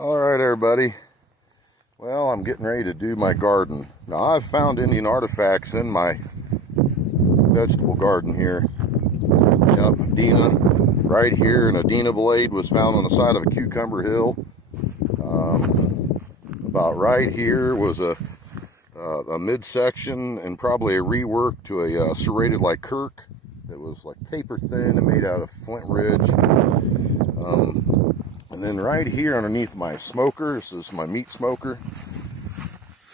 Alright everybody, well, I'm getting ready to do my garden. Now I've found Indian artifacts in my vegetable garden here. Yep, Adena, right here, an Adena blade was found on the side of a cucumber hill. About right here was a midsection and probably a rework to a serrated like Kirk that was like paper thin and made out of flint ridge. And then right here underneath my smoker, this is my meat smoker.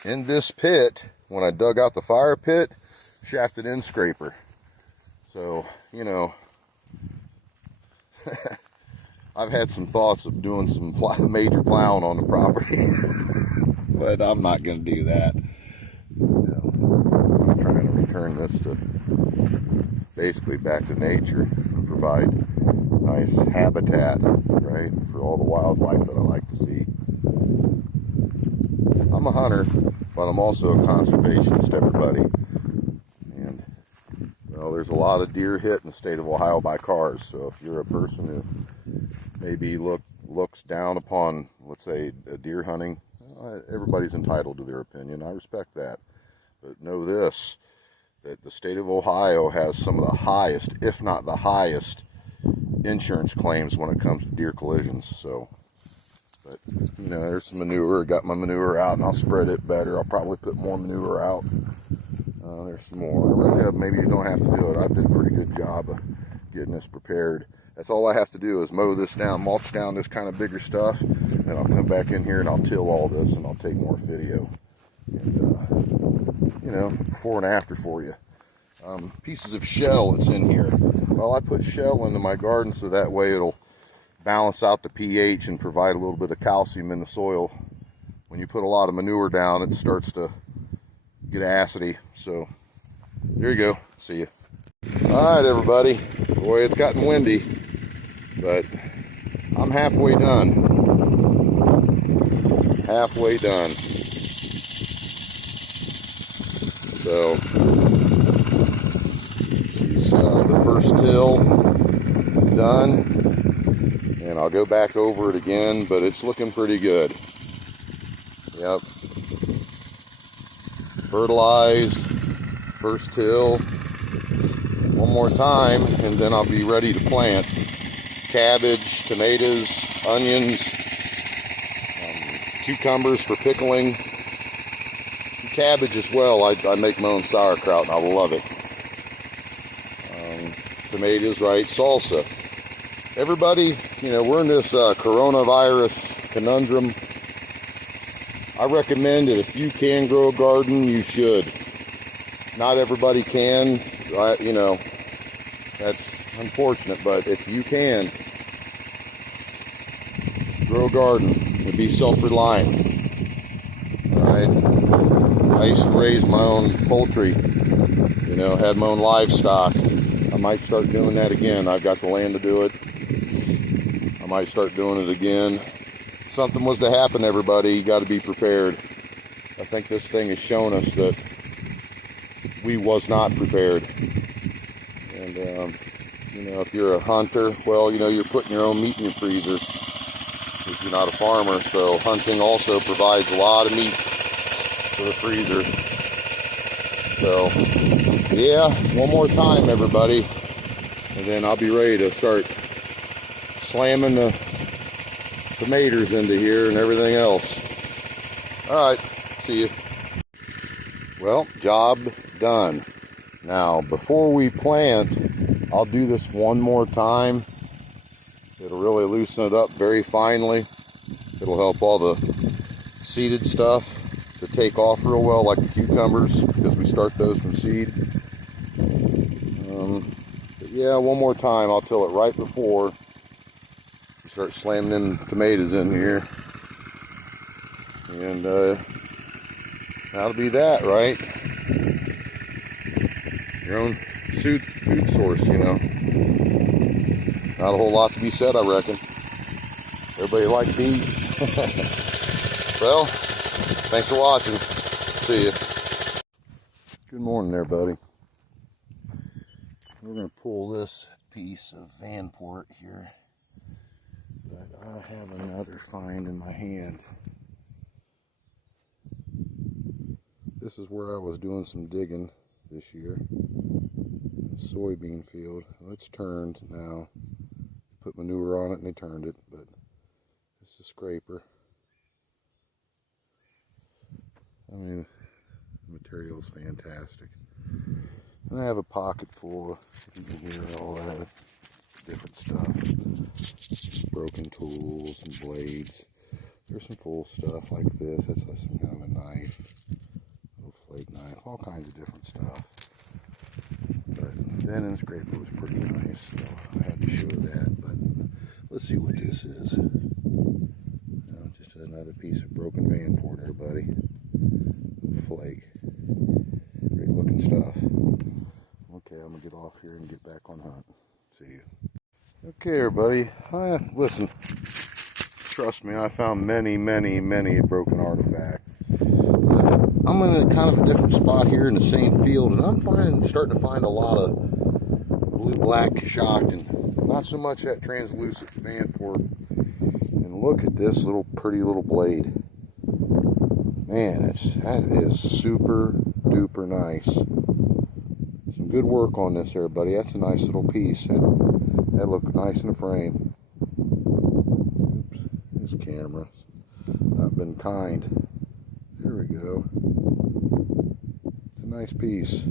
In this pit, when I dug out the fire pit, shafted in scraper. So, you know, I've had some thoughts of doing some major plowing on the property, but I'm not going to do that. I'm trying to return this to basically back to nature and provide nice habitat, right, for all the wildlife that I like to see. I'm a hunter, but I'm also a conservationist, everybody. And, well, there's a lot of deer hit in the state of Ohio by cars. So if you're a person who maybe looks down upon, let's say, deer hunting, everybody's entitled to their opinion. I respect that. But know this, that the state of Ohio has some of the highest, if not the highest, insurance claims when it comes to deer collisions. So, but you know, there's some manure. I got my manure out and I'll spread it better. I'll probably put more manure out. There's some more. I really have, maybe you don't have to do it. I did a pretty good job of getting this prepared. That's all I have to do is mow this down, mulch down this kind of bigger stuff, and I'll come back in here and I'll till all this and I'll take more video. And, you know, before and after for you. Pieces of shell that's in here. Well, I put shell into my garden so that way it'll balance out the pH and provide a little bit of calcium in the soil. When you put a lot of manure down, it starts to get acidy. So there you go. See you. All right, everybody. Boy, it's gotten windy, but I'm halfway done. Halfway done. So the first till is done, and I'll go back over it again, but it's looking pretty good. Yep. Fertilized, first till, one more time, and then I'll be ready to plant cabbage, tomatoes, onions, cucumbers for pickling, cabbage as well. I make my own sauerkraut and I love it. Tomatoes, right, salsa. Everybody, you know, we're in this coronavirus conundrum. I recommend that if you can grow a garden, you should. Not everybody can, you know, that's unfortunate, but if you can, grow a garden and be self-reliant. Alright? I used to raise my own poultry, you know, had my own livestock. I might start doing that again. I've got the land to do it. I might start doing it again. Something was to happen, everybody. You got to be prepared. I think this thing has shown us that we was not prepared. And, you know, if you're a hunter, well, you know, you're putting your own meat in your freezer if you're not a farmer. So hunting also provides a lot of meat for the freezer. So, yeah, one more time, everybody, and then I'll be ready to start slamming the tomatoes into here and everything else. All right, see you. Well, job done. Now, before we plant, I'll do this one more time. It'll really loosen it up very finely. It'll help all the seeded stuff to take off real well, like the cucumbers, because we start those from seed. But yeah, one more time. I'll till it right before we start slamming in tomatoes in here. And that'll be that, right? Your own food source, you know. Not a whole lot to be said, I reckon. Everybody like meat. Well, thanks for watching. See ya. Good morning, everybody. We're going to pull this piece of Vanport here But I have another find in my hand. This is where I was doing some digging this year. Soybean field. Well, it's turned now. Put manure on it and they turned it, but this is a scraper. I mean, the material is fantastic. And I have a pocket full of, you can hear all that different stuff. Broken tools and blades. There's some full stuff like this. That's like some kind of a knife. Little flake knife. All kinds of different stuff. But then in the scraper was pretty nice, so I had to show that. But let's see what this is. Just another piece of broken van port there, buddy. Flake. Great looking stuff. Okay, I'm gonna get off here and get back on hunt. See you. Okay, everybody. Listen. Trust me, I found many broken artifacts. I'm in a kind of a different spot here in the same field, and I'm starting to find a lot of blue-black shocked, and not so much that translucent van port. And look at this pretty little blade. Man, that is super duper nice. Some good work on this, everybody. That's a nice little piece. That looked nice in the frame. Oops, this camera not been kind. There we go. It's a nice piece.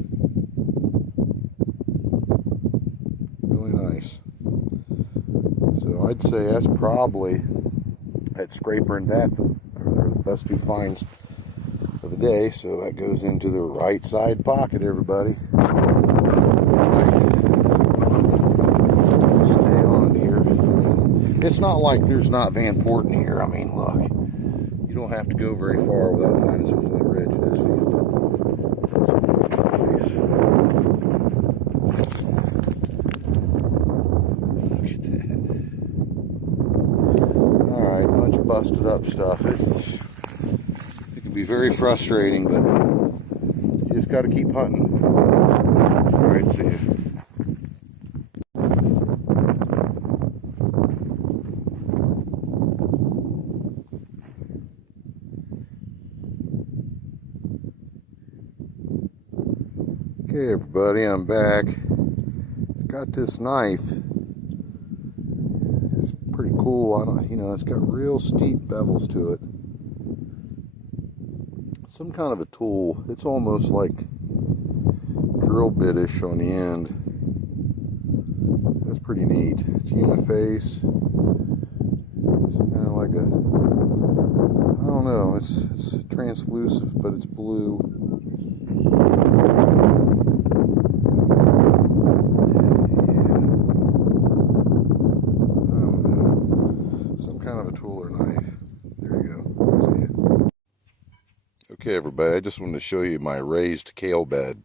Really nice. So I'd say that's probably, that scraper and that are the best two finds of the day. So that goes into the right side pocket, everybody. Stay on it here. It's not like there's not Van Port in here. I mean, look. You don't have to go very far without finding some flint ridge in this field. Look at that. Alright, a bunch of busted up stuff. It can be very frustrating, but you just got to keep hunting. Alright, see you. Okay, everybody, I'm back. It's got this knife. It's pretty cool. It's got real steep bevels to it. Some kind of a tool. It's almost like drill bitish on the end. That's pretty neat. It's uniface. It's kind of like I don't know. It's translucent, but it's blue. Okay, everybody, I just wanted to show you my raised kale bed.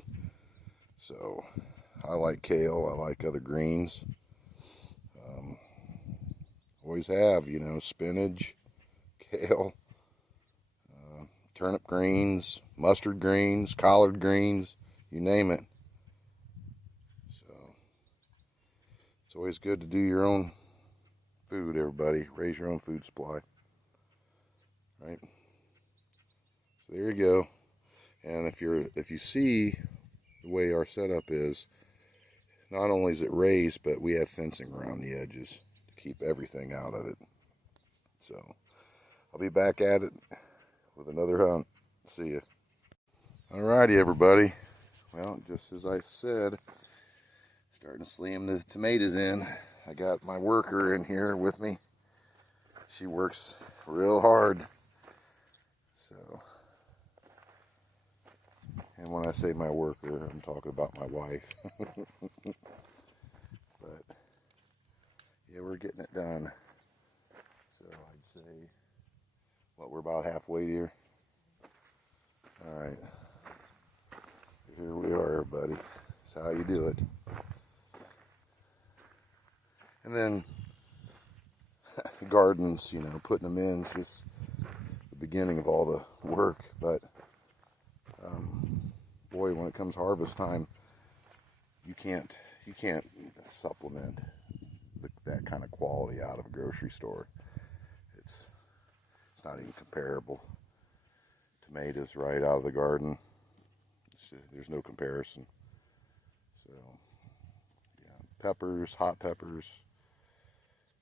So, I like kale, I like other greens. Always have, spinach, kale, turnip greens, mustard greens, collard greens, you name it. So, it's always good to do your own food, everybody. Raise your own food supply. Right? There you go. And if you see the way our setup is, not only is it raised, but we have fencing around the edges to keep everything out of it. So I'll be back at it with another hunt. See ya. Alrighty, everybody. Well, just as I said, starting to slam the tomatoes in. I got my worker in here with me. She works real hard. So, and when I say my worker, I'm talking about my wife. But, yeah, we're getting it done. So I'd say, we're about halfway here. Alright. Here we are, everybody. That's how you do it. And then, gardens, putting them in is just the beginning of all the work. But, boy, when it comes harvest time, you can't supplement that kind of quality out of a grocery store. It's not even comparable. Tomatoes right out of the garden. There's no comparison. So, yeah, peppers, hot peppers,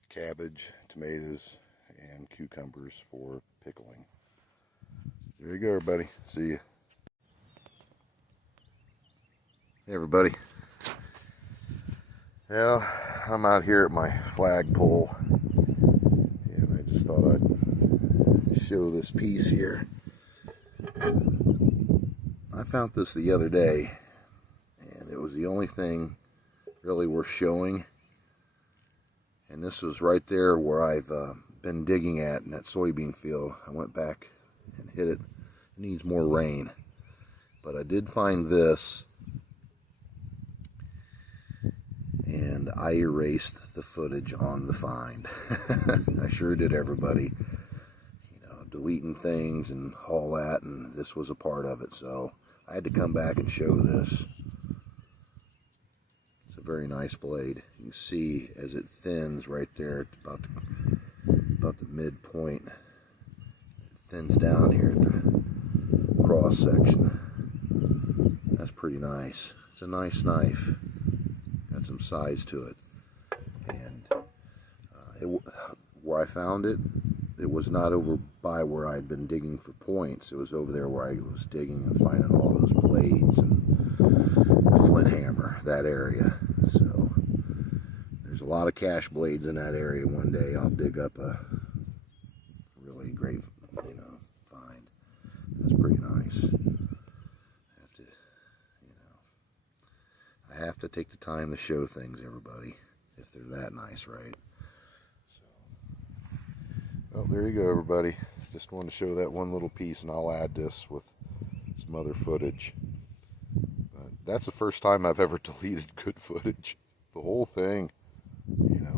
cabbage, tomatoes, and cucumbers for pickling. There you go, everybody. See you. Hey, everybody. Well, I'm out here at my flagpole, and I just thought I'd show this piece here. I found this the other day, and it was the only thing really worth showing. And this was right there where I've been digging at in that soybean field. I went back and hit it. It needs more rain. But I did find this, and I erased the footage on the find. I sure did, everybody. You know, deleting things and all that, and this was a part of it, so I had to come back and show this. It's a very nice blade. You can see as it thins right there at about the midpoint. It thins down here at the cross section. That's pretty nice. It's a nice knife. Got some size to it. And where I found it, it was not over by where I'd been digging for points. It was over there where I was digging and finding all those blades and the flint hammer, that area. So there's a lot of cash blades in that area. One day I'll dig up a really great, find. That's pretty nice. I have to take the time to show things, everybody, if they're that nice, right? So, well, there you go, everybody. Just wanted to show that one little piece, and I'll add this with some other footage. But that's the first time I've ever deleted good footage. The whole thing,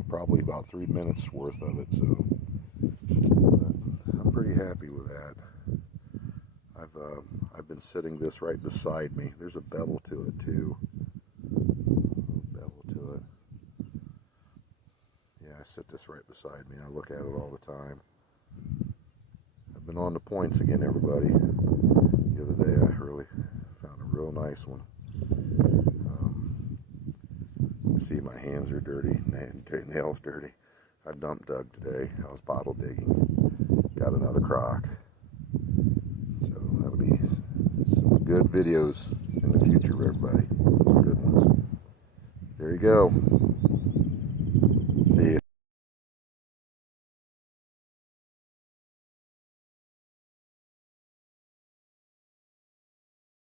probably about 3 minutes worth of it. So I'm pretty happy with that. I've been sitting this right beside me. There's a bevel to it too. I sit this right beside me and I look at it all the time. I've been on the points again, everybody. The other day I really found a real nice one. You see my hands are dirty, nails dirty. I dug today. I was bottle digging. Got another crock. So that'll be some good videos in the future, everybody. Some good ones. There you go. See you.